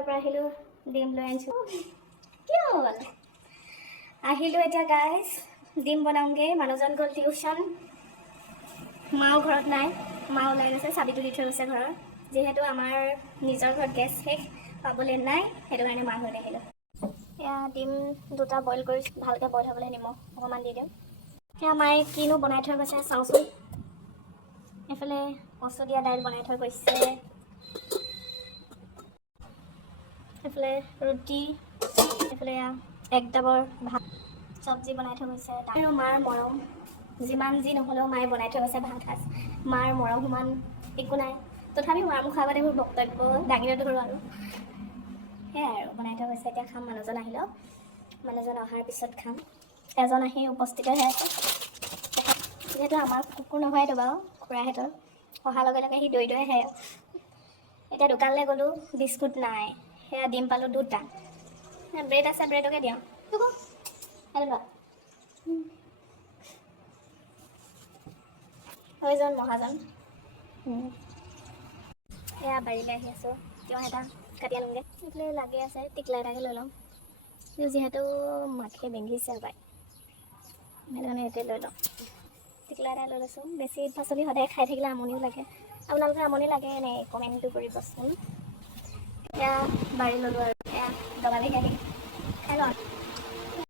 বজাৰৰ পৰা আহিলোঁ, ডিম লৈ আনিছোঁ। কিয় মানে আহিলোঁ এতিয়া গাইজ, ডিম বনাওঁগৈ। মানুহজন গ'ল টিউশ্যন, মাও ঘৰত নাই, মা ওলাই গৈছে, চাবিটো দি থৈ গৈছে ঘৰৰ। যিহেতু আমাৰ নিজৰ ঘৰত গেছ শেষ, পাবলৈ নাই, সেইটো কাৰণে মাৰ ঘৰত আহিলোঁ। এয়া ডিম দুটা বইল কৰি ভালকৈ বইল হ'বলৈ নিমখ অকণমান দি দিম। সেয়া মায়ে কিনো বনাই থৈ গৈছে চাওঁচোন। এইফালে কচু দিয়া দাইল বনাই থৈ গৈছে, এইফালে ৰুটি, এইফালে এক ডাবৰ ভাত, চব্জি বনাই থৈ গৈছে। আৰু মাৰ মৰম, যিমান যি নহ'লেও মায়ে বনাই থৈ গৈছে ভাত সাজ। মাৰ মৰম সিমান একো নাই, তথাপিও মাৰ মুখৰ আগতে মোৰ বক্তব্য দাঙি ধৰোঁ আৰু সেয়াই আৰু বনাই থৈ গৈছে। এতিয়া খাম, মানুহজন আহিলেও, মানুহজন অহাৰ পিছত খাম। এজন আহি উপস্থিত হৈ আছে, যিহেতু আমাৰ কুকুৰ নহয়তো বাৰু, খুৰাহঁতৰ অহাৰ লগে লগে সি দৈ দৈ আহে। এতিয়া দোকানলৈ গ'লোঁ, বিস্কুট নাই, সেয়া ডিম পালোঁ দুটা, ব্ৰেড আছে, ব্ৰেডকে দিওঁ। হৈজন মহাজন। এয়া বাৰীলৈ আহি আছোঁ, তিয়ঁহ এটা কাটি আনোগৈ। এইফালে লাগি আছে, টিকলা এটাকে লৈ লওঁ, যিহেতু মাখে বেন্ধিছে হপায়, সেইটো কাৰণে এইটোৱে লৈ লওঁ। টিকলা এটা লৈ লৈছোঁ। বেছি পাচলি সদায় খাই থাকিলে আমনিও লাগে। আপোনালোকৰ আমনি লাগে নে? কমেণ্টটো কৰিবচোন। এয়া বাৰী ল'লোঁ আৰু এয়া দবালে আহি খাই লওঁ।